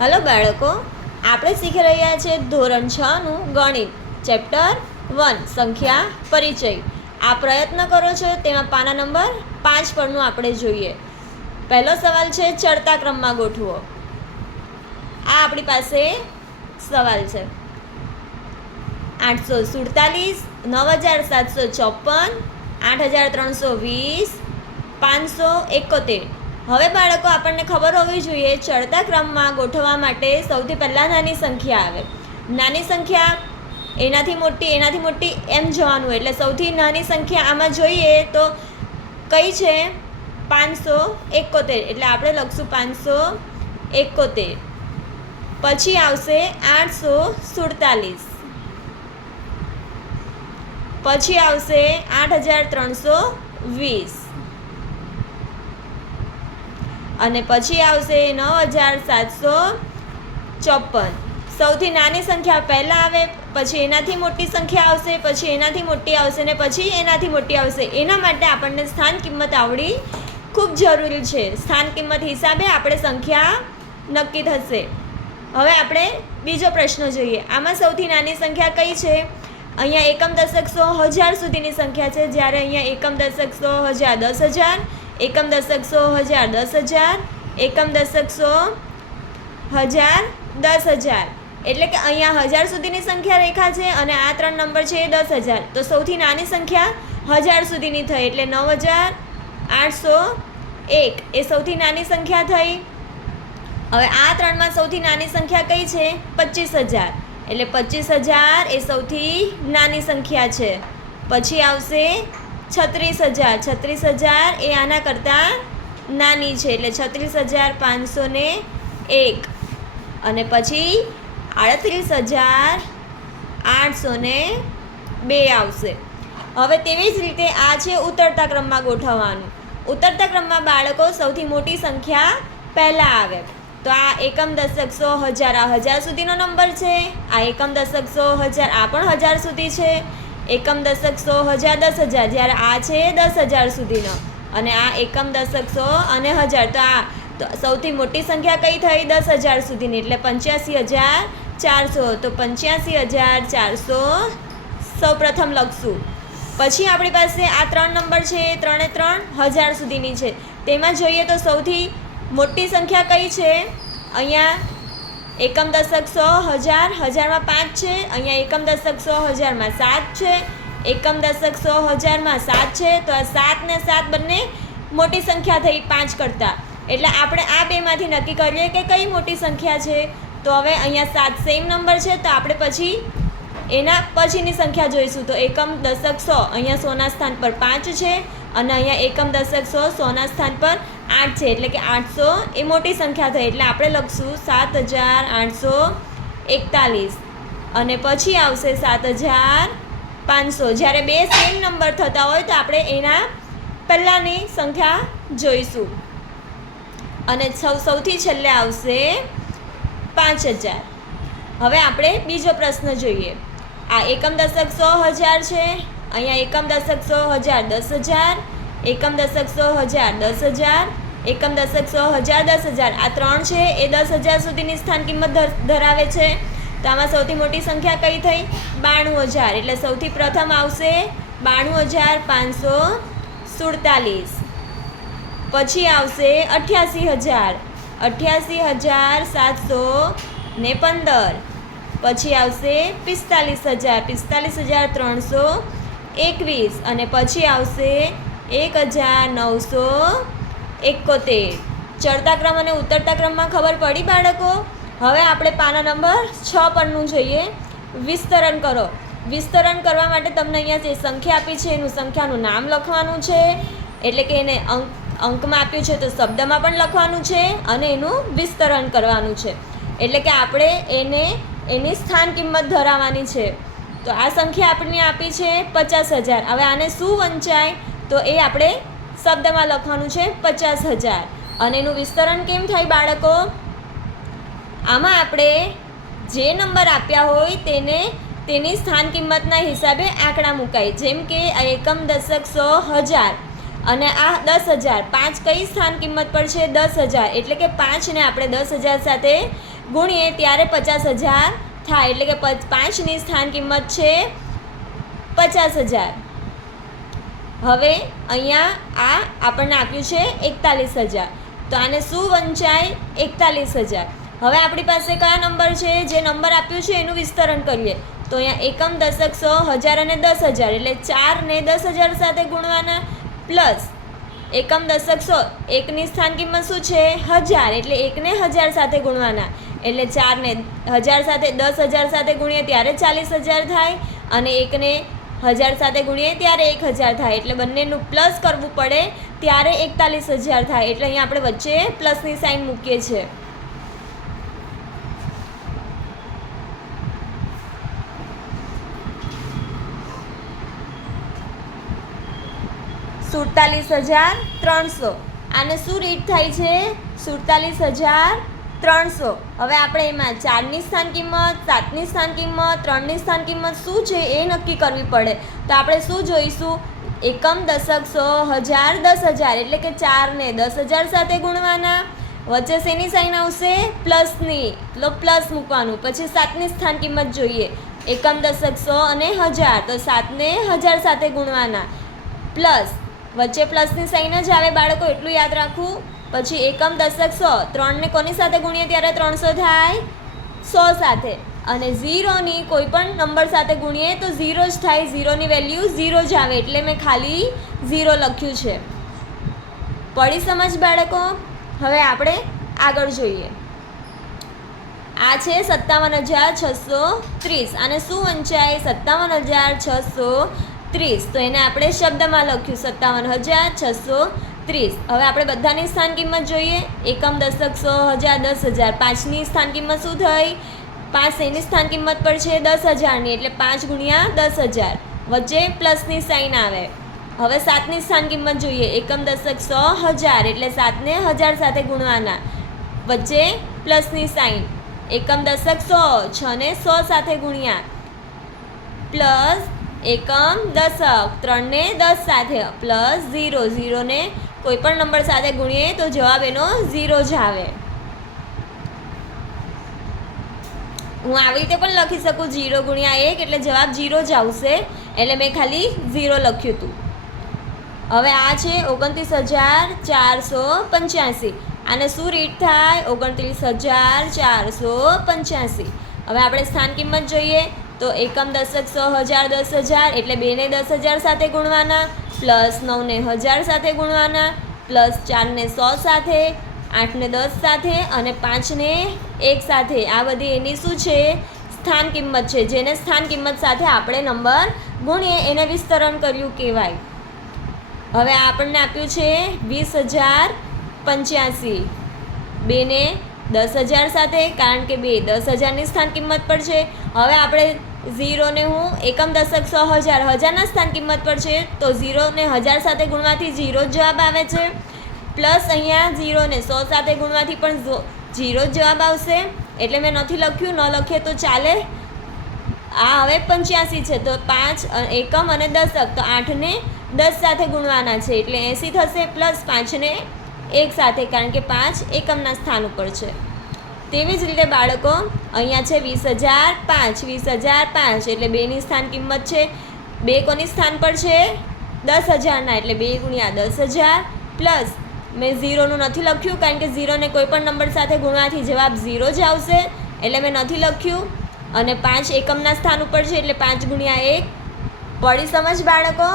Hello બાળકો, આપણે શીખી રહ્યા છીએ ધોરણ 6નું ગણિત ચેપ્ટર 1 સંખ્યા પરિચય. આ પ્રયત્ન કરો છો તેમાં પાના નંબર 5 પરનું આપણે જોઈએ. પહેલો સવાલ છે ચડતા ક્રમમાં ગોઠવો. આ આપણી પાસે સવાલ છે. 847, 9754, 8320, 571. હવે બાળકો, આપણને ખબર હોવી જોઈએ ચડતા ક્રમમાં ગોઠવવા માટે સૌથી પહેલાં નાની સંખ્યા આવે. નાની સંખ્યા એનાથી મોટી એમ જવાનું. એટલે સૌથી નાની સંખ્યા આમાં જોઈએ તો કઈ છે? 571. એટલે આપણે લખશું 571. પછી આવશે 847, પછી આવશે 8320 અને પછી આવશે 9754. સૌથી નાની સંખ્યા પહેલાં આવે, પછી એનાથી મોટી સંખ્યા આવશે, પછી એનાથી મોટી આવશે ને પછી એનાથી મોટી આવશે. એના માટે આપણને સ્થાન કિંમત આવડી ખૂબ જરૂરી છે. સ્થાન કિંમત હિસાબે આપણે સંખ્યા નક્કી થશે. હવે આપણે બીજો પ્રશ્ન જોઈએ. આમાં સૌથી નાની સંખ્યા કઈ છે? અહીંયા એકમ દશક સો હજાર સુધીની સંખ્યા છે, જ્યારે અહીંયા એકમ દશક સો હજાર 10,000, એકમ દશક સો હજાર 10,000, એકમ દશક સો હજાર 10,000. એટલે કે અહીંયા 1000 સુધીની સંખ્યા રેખા છે અને આ 3 નંબર છે એ 10,000. તો સૌથી નાની સંખ્યા 1000 સુધીની થઈ, એટલે 9801 એ સૌથી નાની સંખ્યા થઈ. હવે આ 3માં સૌથી નાની સંખ્યા કઈ છે? 25,000. એટલે 25,000 એ સૌથી નાની સંખ્યા છે. પછી આવશે 36,000. 36,000 એ આના કરતાં નાની છે, એટલે 36,501. અને પછી 38,802 આવશે. હવે તેવી જ રીતે આ છે ઉતરતા ક્રમમાં ગોઠવવાનું. ઉતરતા ક્રમમાં બાળકો સૌથી મોટી સંખ્યા પહેલાં આવે. તો આ એકમ દશક સો હજાર, આ 1000 સુધીનો નંબર છે. આ એકમ દશક સો હજાર, આ પણ 1000 સુધી છે. એકમ દશક સો હજાર 10,000, જ્યારે આ છે 10,000 સુધીનો. અને આ એકમ દશક સો અને 1000. તો આ સૌથી મોટી સંખ્યા કઈ થઈ? 10,000 સુધીની, એટલે 85,400. તો 85,400 સૌ પ્રથમ લખશું. પછી આપણી પાસે આ 3 નંબર છે, એ 3 1000 સુધીની છે. તેમાં જોઈએ તો સૌથી મોટી સંખ્યા કઈ છે? અહીંયા એકમ દશક સો હજાર, 1000માં 5 છે. અહીંયા એકમ દશક સો હજારમાં 7 છે. એકમ દશક સો હજારમાં 7 છે. તો આ 7 ને 7 બંને મોટી સંખ્યા થઈ 5 કરતાં. એટલે આપણે આ બેમાંથી નક્કી કરીએ કે કઈ મોટી સંખ્યા છે. તો હવે અહીંયા 7 સેમ નંબર છે, તો આપણે પછી એના પછીની સંખ્યા જોઈશું. તો એકમ દશક સો, અહીંયા સોના સ્થાન પર 5 છે અને અહીંયા એકમ દશક સો સોના સ્થાન પર 8 છે. એટલે કે 800 એ મોટી સંખ્યા થઈ, એટલે આપણે લખશું 7,841. અને પછી આવશે 7,500. જ્યારે બે સેમ નંબર થતા હોય તો આપણે એના પહેલાંની સંખ્યા જોઈશું. અને સૌથી છેલ્લે આવશે 5,000. હવે આપણે બીજો પ્રશ્ન જોઈએ. આ એકમ દશક સો હજાર છે. અહીંયા એકમ દશક સો હજાર 10,000, એકમ દશક સો હજાર 10,000, એકમ દશક સો હજાર 10,000. આ 3 છે એ 10,000 સુધીની સ્થાન કિંમત ધરાવે છે. તો આમાં સૌથી મોટી સંખ્યા કઈ થઈ? 92,000. એટલે સૌથી પ્રથમ આવશે 92,547. પછી આવશે 88,000, 88,715. પછી આવશે 45,000, 45,321. અને પછી આવશે 1,971. ચડતા ક્રમ અને ઉતરતા ક્રમમાં ખબર પડી બાળકો? હવે આપણે પાના નંબર 6 પરનું જોઈએ. વિસ્તરણ કરો. વિસ્તરણ કરવા માટે તમને અહીંયા જે સંખ્યા આપી છે એનું સંખ્યાનું નામ લખવાનું છે. એટલે કે એને અંકમાં આપ્યું છે તો શબ્દમાં પણ લખવાનું છે અને એનું વિસ્તરણ કરવાનું છે. એટલે કે આપણે એની સ્થાન કિંમત ધરાવવાની છે. તો આ સંખ્યા આપણને આપી છે 50,000. હવે આને શું વંચાય? તો એ આપણે શબ્દમાં લખવાનું છે 50,000. અને એનું વિસ્તરણ કેમ થાય બાળકો? આમાં આપણે જે નંબર આપ્યા હોય તેની સ્થાન કિંમતના હિસાબે આંકડા મુકાય. જેમ કે આ એકમ દશક સો હજાર અને આ 10,000. 5 કઈ સ્થાન કિંમત પર છે? 10,000. એટલે કે 5ને આપણે 10,000 સાથે ગુણીએ ત્યારે 50,000 થાય, એટલે કે 5ની સ્થાન કિંમત છે 50,000. હવે અહીંયા આ આપણને આપ્યું છે 41,000, તો આને શું વંચાય 41,000. હવે આપણી પાસે કયા નંબર છે? જે નંબર આપ્યું છે એનું વિસ્તરણ કરીએ. તો અહીંયા એકમ, દશક, સો, હજાર અને 10,000, એટલે 4ને 10,000 સાથે ગુણવાના, પ્લસ એકમ, દશક, સો, એકની સ્થાન કિંમત શું છે 1000, એટલે 1ને 1000 સાથે ગુણવાના, એટલે 4ને 1000 સાથે 10,000 સાથે ગુણીએ ત્યારે 40,000 થાય, અને 1ને 1000 સાથે ગુણીએ ત્યારે 1,000 થાય, એટલે બંનેનું પ્લસ કરવું પડે ત્યારે 41,000 થાય. એટલે અહીંયા આપણે વચ્ચે પ્લસની સાઇન મૂકીએ છીએ. ₹47,300. આને શું રીત થાય છે? 47,300. હવે આપણે એમાં 4ની સ્થાન કિંમત, 7ની સ્થાન કિંમત, 3ની સ્થાન કિંમત શું છે એ નક્કી કરવી પડે. તો આપણે શું જોઈશું? એકમ, દશક, સો, હજાર, 10,000, એટલે કે 4ને 10,000 સાથે ગુણવાના, વચ્ચે શેની સાઇન આવશે? પ્લસની, તો પ્લસ મૂકવાનું. પછી 7ની સ્થાન કિંમત જોઈએ, એકમ, દશક, સો અને હજાર, તો 7ને 1000 સાથે ગુણવાના, પ્લસ વચ્ચે પ્લસની સાઇન જ આવે બાળકો, એટલું યાદ રાખવું. પછી એકમ, દશક, સો, 3ને કોની સાથે ગુણીએ ત્યારે 300 થાય? 100 સાથે. અને 0ની કોઈ પણ નંબર સાથે ગુણીએ તો 0 જ થાય, 0ની વેલ્યુ 0 જ આવે, એટલે મેં ખાલી 0 લખ્યું છે. પડી સમજ બાળકો? હવે આપણે આગળ જોઈએ. આ છે 57,630. આને શું વંચાય? 57,630. તો એને આપણે શબ્દમાં લખ્યું 57,630. હવે આપણે બધાની સ્થાન કિંમત જોઈએ. એકમ, દશક, સો, હજાર, 10,000. 5ની સ્થાન કિંમત શું થઈ? 5 એની સ્થાન કિંમત પર છે 10,000ની, એટલે 5 ગુણ્યા 10,000, વચ્ચે પ્લસની સાઇન આવે. હવે 7ની સ્થાન કિંમત જોઈએ. એકમ, દશક, સો, હજાર, એટલે 7ને 1000 સાથે ગુણવાના, વચ્ચે પ્લસની સાઇન. એકમ, દશક, સો, 6ને 100 સાથે ગુણ્યા, પ્લસ એકમ, દશક, 3ને 10 સાથે, પ્લસ 0, 0ને કોઈ પણ નંબર સાથે ગુણીએ તો જવાબ એનો 0 જ આવે. હું આવી રીતે પણ લખી શકું 0 ગુણ્યા 1, એટલે જવાબ 0 જ આવશે, એટલે મેં ખાલી 0 લખ્યું હતું. હવે આ છે 29,485. આને શું રીત થાય? 29,485. હવે આપણે સ્થાન કિંમત જોઈએ. તો એકમ, દશક, સો, હજાર, 10,000, એટલે 2ને 10,000 સાથે ગુણવાના, પ્લસ 9ને 1000 સાથે ગુણવાના, પ્લસ 4ને 100 સાથે, 8ને 10 સાથે અને 5ને 1 સાથે. આ બધી એની શું છે? સ્થાન કિંમત છે. જેને સ્થાન કિંમત સાથે આપણે નંબર ગુણીએ એને વિસ્તરણ કર્યું કહેવાય. હવે આપણને આપ્યું છે 20,085. 2ને 10,000 સાથે, કારણ કે 2 10,000ની સ્થાન કિંમત પર છે. હવે આપણે 0ને હું એકમ, દશક, સો, હજાર, 1000ના સ્થાન કિંમત પર છે, તો 0ને 1000 સાથે ગુણવાથી 0 જ જવાબ આવે છે, પ્લસ અહીંયા 0ને 100 સાથે ગુણવાથી પણ 0 જ જવાબ આવશે, એટલે મેં નથી લખ્યું, ન લખીએ તો ચાલે. આ હવે 85 છે, તો 5 એકમ અને દશક, તો 8ને 10 સાથે ગુણવાના છે, એટલે 80 થશે, પ્લસ 5ને 1 સાથે, કારણ કે 5 એકમના સ્થાન ઉપર છે. તેવી જ રીતે બાળકો અહીંયા છે 20,005. 20,005 એટલે 2ની સ્થાન કિંમત છે, 2 કોની સ્થાન પર છે? 10,000ના, એટલે 2 ગુણ્યા 10,000, પ્લસ મેં 0નું નથી લખ્યું, કારણ કે 0ને કોઈ પણ નંબર સાથે ગુણવાથી જવાબ 0 જ આવશે, એટલે મેં નથી લખ્યું. અને 5 એકમના સ્થાન ઉપર છે, એટલે 5 ગુણ્યા 1. પડી સમજ બાળકો?